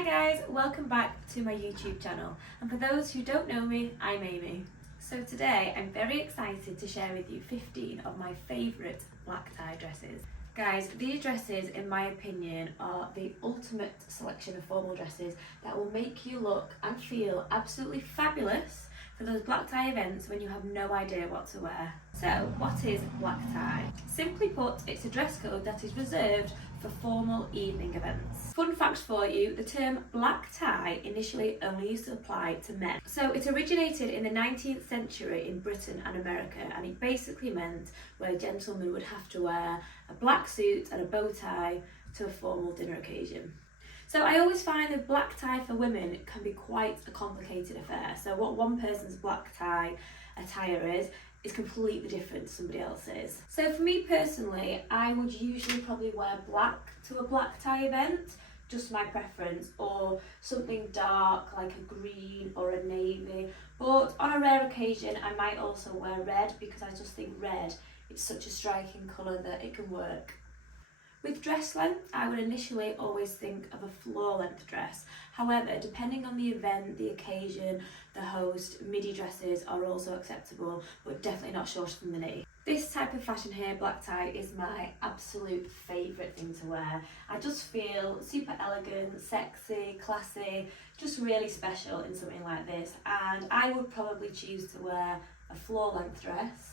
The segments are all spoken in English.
Hi guys, welcome back to my YouTube channel, and for those who don't know me, I'm Amy. So today I'm very excited to share with you 15 of my favourite black tie dresses. Guys, these dresses in my opinion are the ultimate selection of formal dresses that will make you look and feel absolutely fabulous for those black tie events when you have no idea what to wear. So what is black tie? Simply put, it's a dress code that is reserved for formal evening events. Fun fact for you, the term black tie initially only used to apply to men. So it originated in the 19th century in Britain and America, and it basically meant where gentlemen would have to wear a black suit and a bow tie to a formal dinner occasion. So I always find that black tie for women can be quite a complicated affair. So what one person's black tie attire is completely different to somebody else's. So for me personally, I would usually probably wear black to a black tie event, just my preference, or something dark like a green or a navy. But on a rare occasion, I might also wear red because I just think red is such a striking colour that it can work. With dress length, I would initially always think of a floor length dress. However, depending on the event, the occasion, the host, midi dresses are also acceptable, but definitely not shorter than the knee. This type of fashion here, black tie, is my absolute favourite thing to wear. I just feel super elegant, sexy, classy, just really special in something like this. And I would probably choose to wear a floor length dress,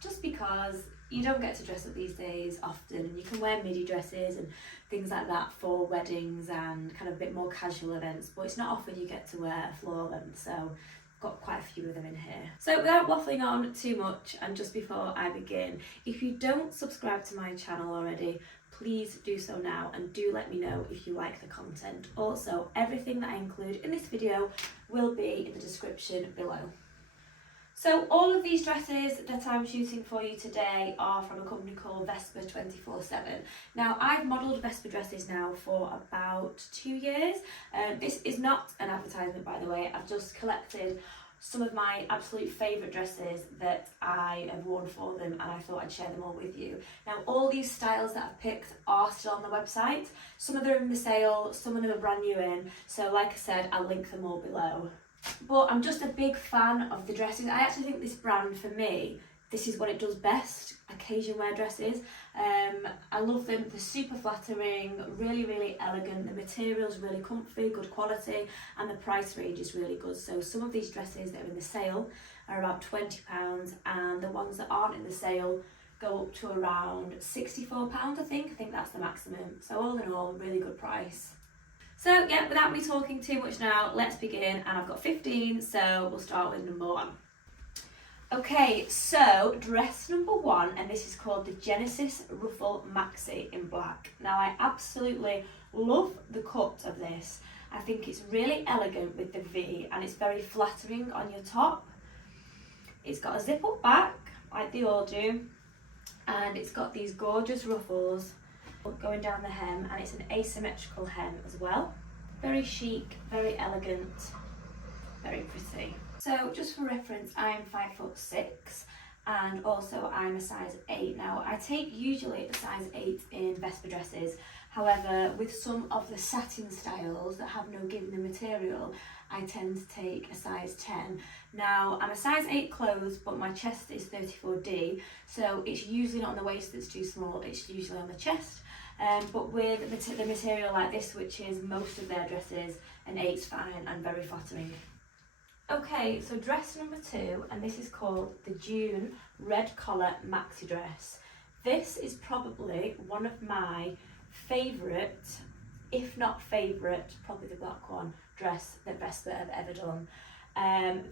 just because you don't get to dress up these days often, and you can wear midi dresses and things like that for weddings and kind of a bit more casual events, but it's not often you get to wear a floor length, so I've got quite a few of them in here. So without waffling on too much, and just before I begin, if you don't subscribe to my channel already, please do so now, and do let me know if you like the content. Also, everything that I include in this video will be in the description below. So all of these dresses that I'm shooting for you today are from a company called Vesper 24/7. Now, I've modelled Vesper dresses now for about 2 years. This is not an advertisement, by the way. I've just collected some of my absolute favourite dresses that I have worn for them, and I thought I'd share them all with you. Now, all these styles that I've picked are still on the website. Some of them are in the sale, some of them are brand new in. So like I said, I'll link them all below. But I'm just a big fan of the dresses. I actually think this brand, for me, this is what it does best, occasion wear dresses. I love them, they're super flattering, really elegant, the material's really comfy, good quality, and the price range is really good. So some of these dresses that are in the sale are about £20, and the ones that aren't in the sale go up to around £64, I think that's the maximum. So all in all, really good price. So yeah, without me talking too much now, let's begin, and I've got 15, so we'll start with number 1. Okay, so dress number 1, and this is called the Genesis Ruffle Maxi in black. Now, I absolutely love the cut of this. I think it's really elegant with the V, and it's very flattering on your top. It's got a zip up back, like they all do, and it's got these gorgeous ruffles going down the hem, and it's an asymmetrical hem as well. Very chic, very elegant, very pretty. So just for reference, I am 5'6", and also I'm a size 8. Now, I take usually a size 8 in Vesper dresses. However, with some of the satin styles that have no give in the material, I tend to take a size 10. Now, I'm a size 8 clothes, but my chest is 34D, so it's usually not on the waist that's too small, it's usually on the chest. But with the material like this, which is most of their dresses, an 8's fine and very flattering. Okay, so dress number 2, and this is called the June Red Collar Maxi Dress. This is probably one of my favourite, if not favourite, probably the black one, dress that Vesper have ever done.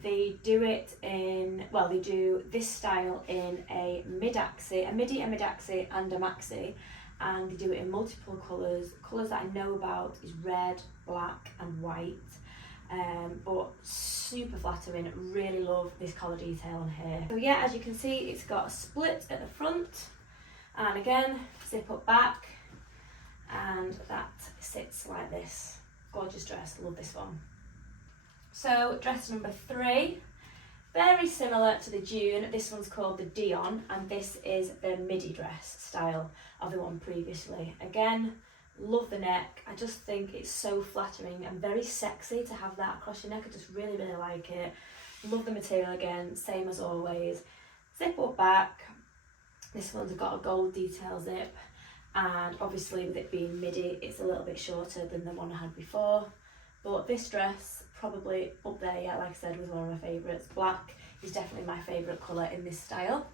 They do it in, well, they do this style in a mid-axi, a midi, a mid-axi and a maxi, and they do it in multiple colours. Colours that I know about is red, black and white, but super flattering. Really love this collar detail on here. So yeah, as you can see, it's got a split at the front, and again, zip up back, and that sits like this. Gorgeous dress, love this one. So dress number 3, very similar to the June. This one's called the Dion, and this is the midi dress style of the one previously. Again, Love the neck. I just think it's so flattering and very sexy to have that across your neck. I just really, really like it. Love the material again, same as always. Zip up back. This one's got a gold detail zip, and obviously with it being midi, it's a little bit shorter than the one I had before. But this dress, probably up there, yeah, like I said, was one of my favourites. Black is definitely my favourite colour in this style.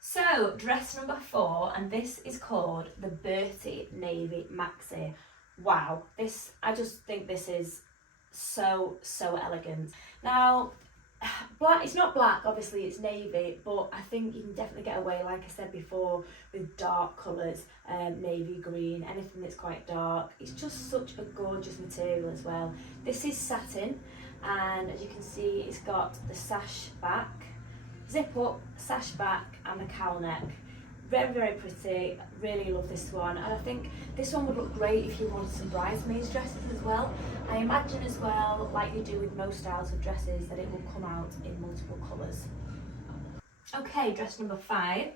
So, dress number 4, and this is called the Bertie Navy Maxi. Wow, I just think this is so elegant. Now, black, it's not black, obviously it's navy, but I think you can definitely get away, like I said before, with dark colours, navy green, anything that's quite dark. It's just such a gorgeous material as well. This is satin, and as you can see, it's got the sash back, zip up, sash back, and the cowl neck. Very pretty. Really love this one, and I think this one would look great if you wanted some bridesmaids dresses as well. I imagine as well, like you do with most styles of dresses, that it will come out in multiple colours. Okay, dress number 5.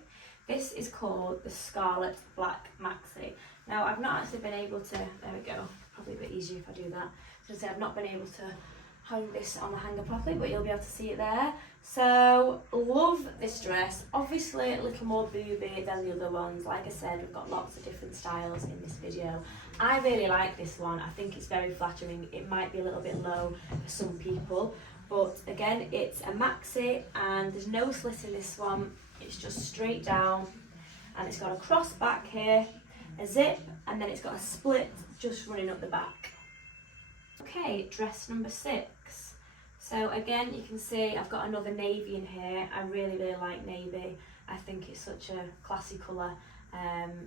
This is called the Scarlet Black Maxi. Now, I've not actually been able to, there we go, probably a bit easier if I do that. So I've not been able to hang this on the hanger properly, but you'll be able to see it there. So, love this dress. Obviously a little more booby than the other ones. Like I said, we've got lots of different styles in this video. I really like this one. I think it's very flattering. It might be a little bit low for some people, but again, it's a maxi and there's no slit in this one. It's just straight down, and it's got a cross back here, a zip, and then it's got a split just running up the back. Okay, dress number 6. So again, you can see I've got another navy in here. I really like navy. I think it's such a classy colour.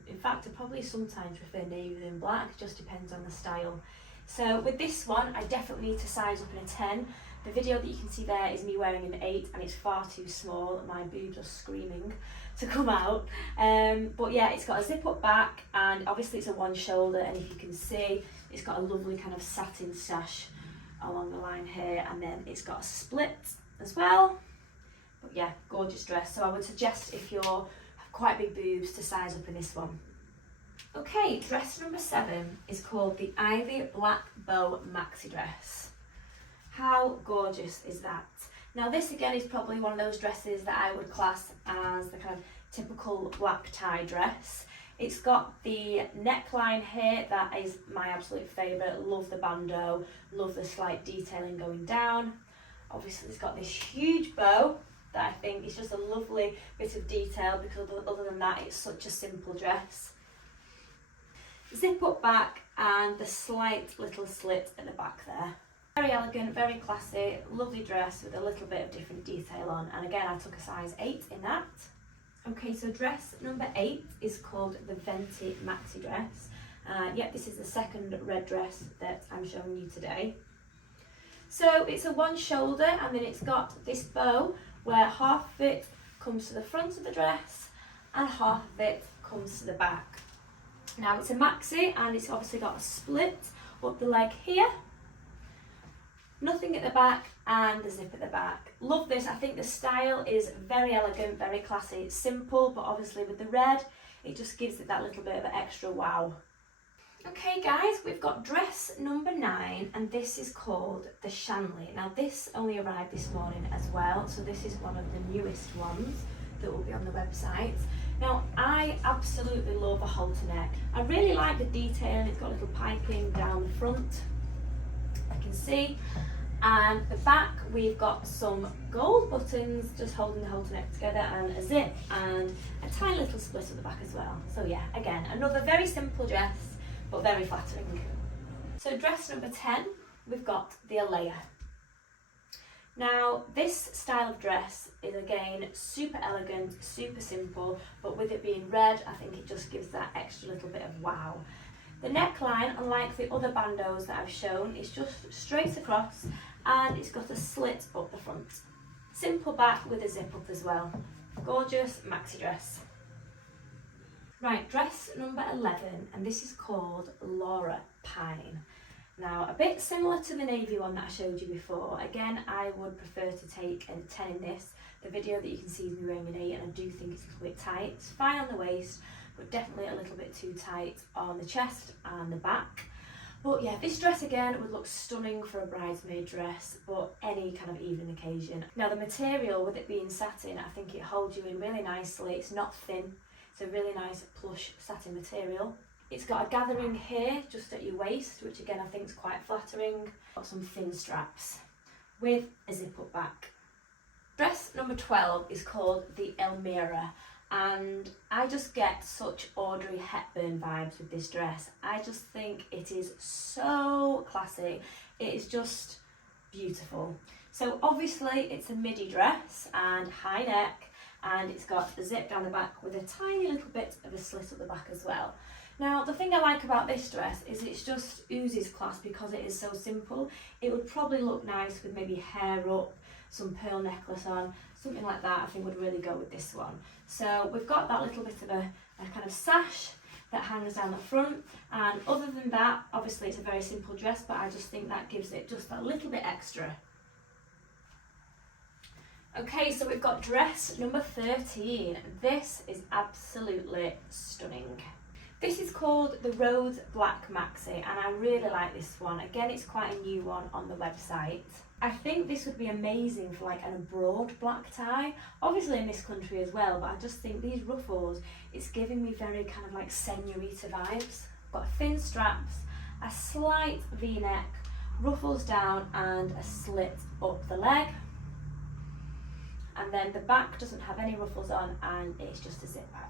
In fact, I probably sometimes prefer navy than black, it just depends on the style. So with this one, I definitely need to size up in a 10. The video that you can see there is me wearing an 8, and it's far too small. My boobs are screaming to come out. But yeah, it's got a zip up back, and obviously it's a one shoulder, and if you can see, it's got a lovely kind of satin sash along the line here, and then it's got a split as well. But yeah, gorgeous dress. So I would suggest if you're have quite big boobs to size up in this one. Okay, dress number 7 is called the Ivy Black Bow Maxi Dress. How gorgeous is that? Now this again is probably one of those dresses that I would class as the kind of typical black tie dress. It's got the neckline here, that is my absolute favourite. Love the bandeau, love the slight detailing going down. Obviously it's got this huge bow that I think is just a lovely bit of detail, because other than that it's such a simple dress. Zip up back and the slight little slit at the back there. Very elegant, very classy, lovely dress with a little bit of different detail on, and again I took a size 8 in that. Okay, so dress number 8 is called the Venty Maxi Dress. Yep, this is the second red dress that I'm showing you today. So it's a one shoulder, and then it's got this bow where half of it comes to the front of the dress and half of it comes to the back. Now it's a maxi, and it's obviously got a split up the leg here. Nothing at the back, and the zip at the back. Love this. I think the style is very elegant, very classy. It's simple, but obviously with the red, it just gives it that little bit of an extra wow. Okay guys, we've got dress number 9, and this is called the Shanley. Now this only arrived this morning as well, so this is one of the newest ones that will be on the website. Now I absolutely love a halter neck. I really like the detail. It's got a little piping down the front, I can see, and the back we've got some gold buttons just holding the halter neck together, and a zip and a tiny little split at the back as well. So yeah, again, another very simple dress but very flattering. So dress number 10, we've got the Elmira. Now this style of dress is again super elegant, super simple, but with it being red, I think it just gives that extra little bit of wow. The neckline, unlike the other bandeaus that I've shown, is just straight across, and it's got a slit up the front. Simple back with a zip up as well. Gorgeous maxi dress. Right, dress number 11, and this is called Lorah Pine. Now, a bit similar to the navy one that I showed you before. Again, I would prefer to take a 10 in this. The video that you can see is me wearing an 8, and I do think it's a little bit tight. It's fine on the waist, but definitely a little bit too tight on the chest and the back. But yeah, this dress again would look stunning for a bridesmaid dress, but any kind of evening occasion. Now the material, with it being satin, I think it holds you in really nicely. It's not thin, it's a really nice plush satin material. It's got a gathering here just at your waist, which again I think is quite flattering. Got some thin straps with a zip up back. Dress number 12 is called the Elmira, and I just get such Audrey Hepburn vibes with this dress. I just think it is so classy. It is just beautiful. So obviously it's a midi dress and high neck, and it's got a zip down the back with a tiny little bit of a slit at the back as well. Now the thing I like about this dress is it just oozes class because it is so simple. It would probably look nice with maybe hair up, some pearl necklace on, something like that I think would really go with this one. So we've got that little bit of a kind of sash that hangs down the front, and other than that, obviously it's a very simple dress, but I just think that gives it just that little bit extra. Okay, so we've got dress number 13. This is absolutely stunning. This is called the Lorah Black Maxi, and I really like this one. Again, it's quite a new one on the website. I think this would be amazing for like an abroad black tie, obviously in this country as well, but I just think these ruffles, it's giving me very kind of like senorita vibes. Got thin straps, a slight v-neck, ruffles down and a slit up the leg. And then the back doesn't have any ruffles on and it's just a zip back.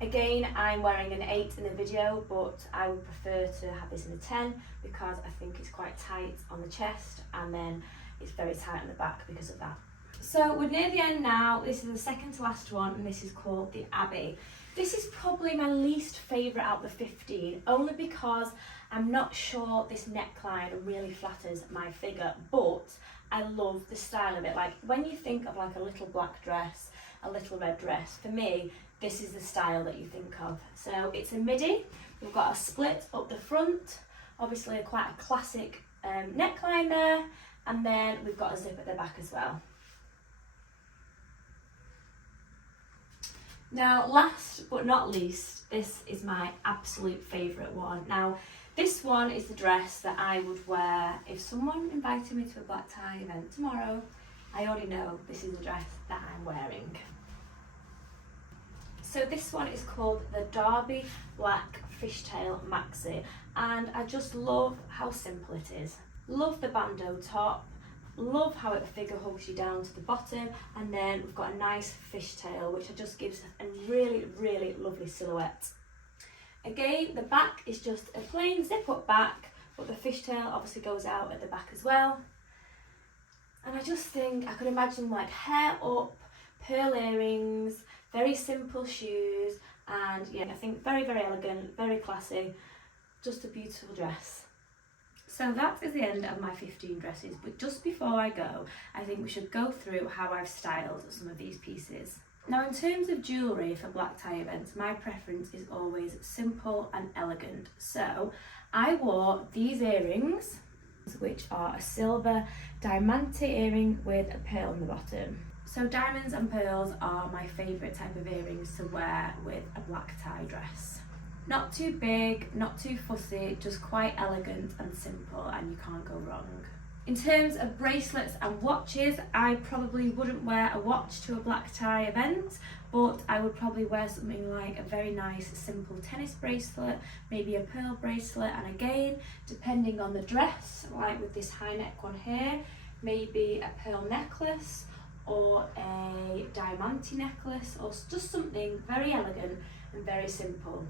Again, I'm wearing an 8 in the video, but I would prefer to have this in a 10 because I think it's quite tight on the chest and then it's very tight on the back because of that. So we're near the end now. This is the second to last one, and this is called the Abbey. This is probably my least favourite out of the 15, only because I'm not sure this neckline really flatters my figure, but I love the style of it. Like when you think of like a little black dress, a little red dress, for me, this is the style that you think of. So it's a midi, we've got a split up the front, obviously quite a classic neckline there, and then we've got a zip at the back as well. Now last but not least, this is my absolute favourite one. Now this one is the dress that I would wear if someone invited me to a black tie event tomorrow. I already know this is the dress that I'm wearing. So this one is called the Derby Black Fishtail Maxi, and I just love how simple it is. Love the bandeau top, love how it figure hugs you down to the bottom, and then we've got a nice fishtail which just gives a really, really lovely silhouette. Again, the back is just a plain zip up back, but the fishtail obviously goes out at the back as well. And I just think I could imagine like hair up, pearl earrings, very simple shoes, and yeah, I think very, very elegant, very classy, just a beautiful dress. So that is the end of my 15 dresses, but just before I go, I think we should go through how I've styled some of these pieces. Now in terms of jewellery for black tie events, my preference is always simple and elegant. So I wore these earrings, which are a silver diamante earring with a pearl on the bottom. So diamonds and pearls are my favourite type of earrings to wear with a black tie dress. Not too big, not too fussy, just quite elegant and simple, and you can't go wrong. In terms of bracelets and watches, I probably wouldn't wear a watch to a black tie event, but I would probably wear something like a very nice simple tennis bracelet, maybe a pearl bracelet, and again, depending on the dress, like with this high neck one here, maybe a pearl necklace or a diamante necklace, or just something very elegant and very simple.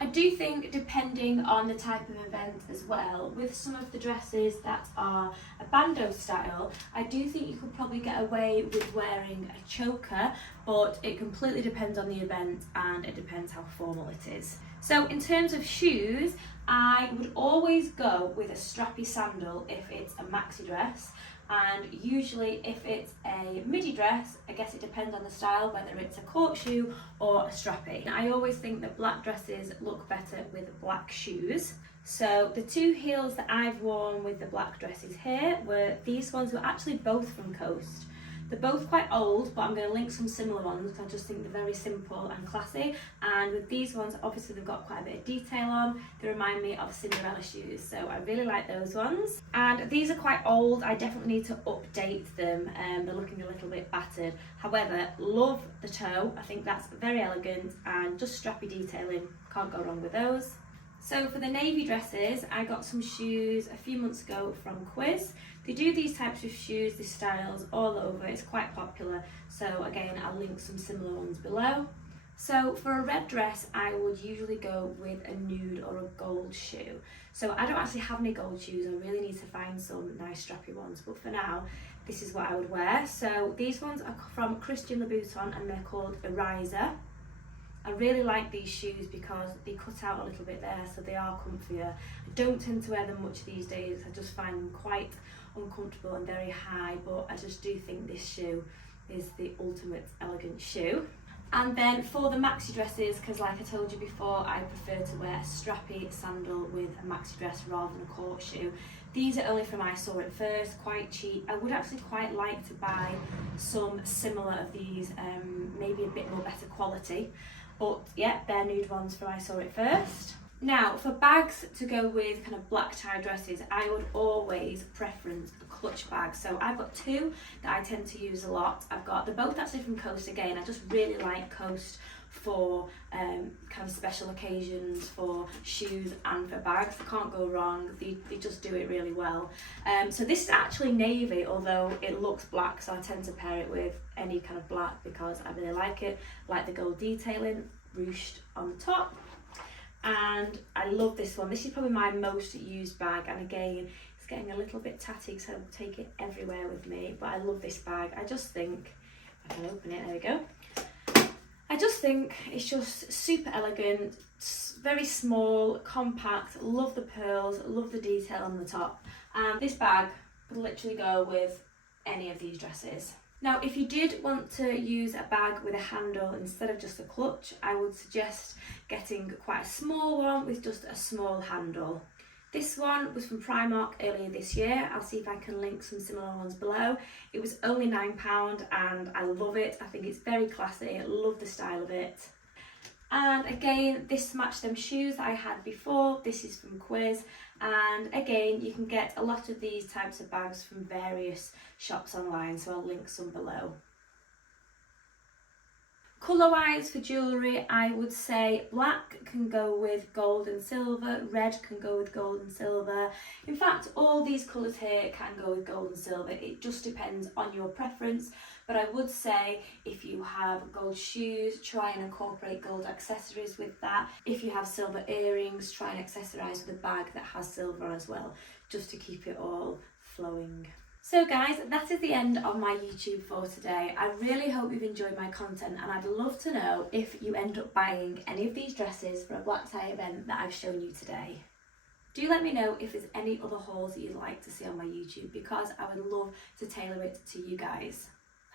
I do think, depending on the type of event as well, with some of the dresses that are a bandeau style, I do think you could probably get away with wearing a choker, but it completely depends on the event and it depends how formal it is. So in terms of shoes, I would always go with a strappy sandal if it's a maxi dress, and usually if it's a midi dress, I guess it depends on the style, whether it's a court shoe or a strappy. I always think that black dresses look better with black shoes. So the two heels that I've worn with the black dresses here were these ones, were actually both from Coast. They're both quite old, but I'm going to link some similar ones because I just think they're very simple and classy. And with these ones, obviously they've got quite a bit of detail on. They remind me of Cinderella shoes, so I really like those ones. And these are quite old. I definitely need to update them. They're looking a little bit battered. However, love the toe. I think that's very elegant and just strappy detailing. Can't go wrong with those. So for the navy dresses, I got some shoes a few months ago from Quiz. They do these types of shoes, these styles all over. It's quite popular. So again, I'll link some similar ones below. So for a red dress, I would usually go with a nude or a gold shoe. So I don't actually have any gold shoes. I really need to find some nice strappy ones. But for now, this is what I would wear. So these ones are from Christian Louboutin and they're called Ariza. I really like these shoes because they cut out a little bit there, so they are comfier. I don't tend to wear them much these days. I just find them quite uncomfortable and very high, but I just do think this shoe is the ultimate elegant shoe. And then for the maxi dresses, because like I told you before, I prefer to wear a strappy sandal with a maxi dress rather than a court shoe. These are only from I Saw It First, quite cheap. I would actually quite like to buy some similar of these, maybe a bit more better quality. But yeah, they're nude ones from I Saw It First. Now, for bags to go with kind of black tie dresses, I would always preference a clutch bag. So I've got two that I tend to use a lot. They're both actually from Coast again. I just really like Coast for kind of special occasions, for shoes and for bags. They can't go wrong. They just do it really well. So this is actually navy, although it looks black, so I tend to pair it with any kind of black because I really like it. Like the gold detailing, ruched on the top. And I love this one. This is probably my most used bag, and again, it's getting a little bit tatty, so I'll take it everywhere with me. But I love this bag. I just think, I can open it, there we go. I just think it's just super elegant, very small, compact, love the pearls, love the detail on the top. And this bag could literally go with any of these dresses. Now, if you did want to use a bag with a handle instead of just a clutch, I would suggest getting quite a small one with just a small handle. This one was from Primark earlier this year. I'll see if I can link some similar ones below. It was only £9 and I love it. I think it's very classy. I love the style of it. And again, this matched them shoes that I had before. This is from Quiz. And again, you can get a lot of these types of bags from various shops online, so I'll link some below. Colour-wise for jewellery, I would say black can go with gold and silver, red can go with gold and silver. In fact, all these colours here can go with gold and silver. It just depends on your preference. But I would say if you have gold shoes, try and incorporate gold accessories with that. If you have silver earrings, try and accessorise with a bag that has silver as well, just to keep it all flowing. So guys, that is the end of my YouTube for today. I really hope you've enjoyed my content, and I'd love to know if you end up buying any of these dresses for a black tie event that I've shown you today. Do let me know if there's any other hauls that you'd like to see on my YouTube, because I would love to tailor it to you guys.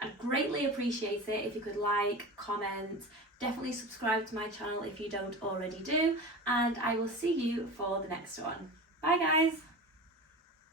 I'd greatly appreciate it if you could like, comment, definitely subscribe to my channel if you don't already do, and I will see you for the next one. Bye guys!